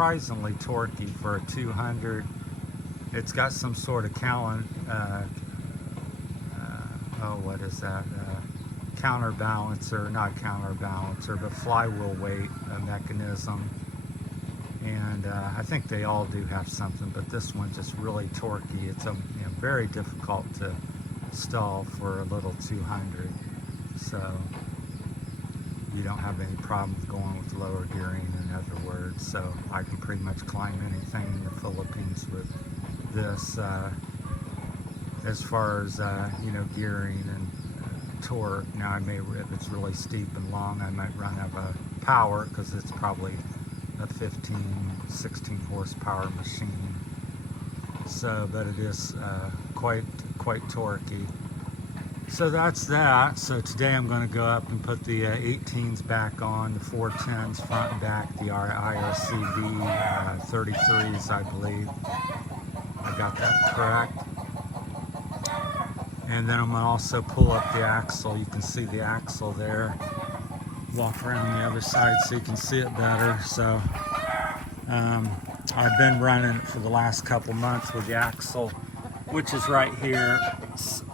Surprisingly torquey for a 200. It's got some sort of what is that? Counterbalancer, not counterbalancer, but flywheel weight mechanism. And I think they all do have something, but this one's just really torquey. It's very difficult to stall for a little 200. So you don't have any problems going with lower gearing, in other words. So I can pretty much climb anything in the Philippines with this. As far as gearing and torque. Now if it's really steep and long, I might run out of power because it's probably a 16 horsepower machine. So, but it is quite torquey. So that's that. So today I'm going to go up and put the 18s back on, the 410s front and back, the IRCV 33s, I believe. I got that correct. And then I'm going to also pull up the axle. You can see the axle there. Walk around the other side so you can see it better. So I've been running it for the last couple months with the axle, which is right here,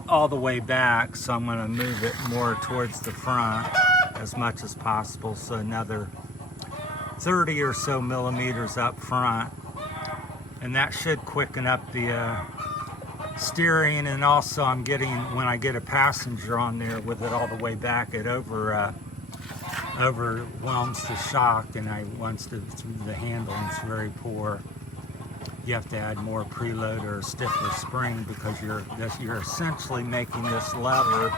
all the way back. So I'm going to move it more towards the front as much as possible. So another 30 or so millimeters up front. And that should quicken up the steering. And also I'm getting, when I get a passenger on there with it all the way back, it overwhelms the shock, and the handling's very poor. You have to add more preload or a stiffer spring because you're essentially making this lever.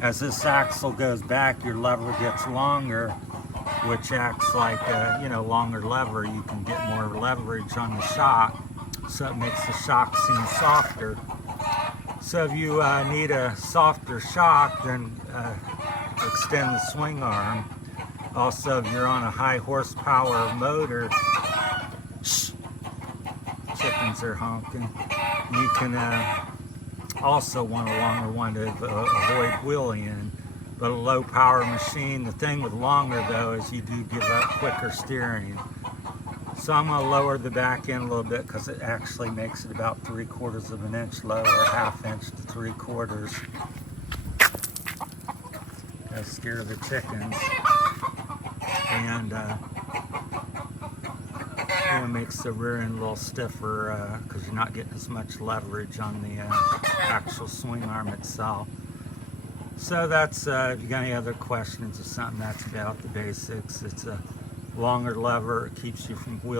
As this axle goes back, your lever gets longer, which acts like a longer lever. You can get more leverage on the shock, so it makes the shock seem softer. So if you need a softer shock, then extend the swing arm. Also, if you're on a high horsepower motor, chickens are honking, you can also want a longer one to avoid wheeling in. But a low power machine, the thing with longer though is you do give up quicker steering. So I'm going to lower the back end a little bit because it actually makes it about 3/4 of an inch lower, 1/2 inch to 3/4. That scare the chickens. And it makes the rear end a little stiffer because you're not getting as much leverage on the actual swing arm itself. So that's, if you got any other questions or something, that's about the basics. It's a longer lever. It keeps you from wheel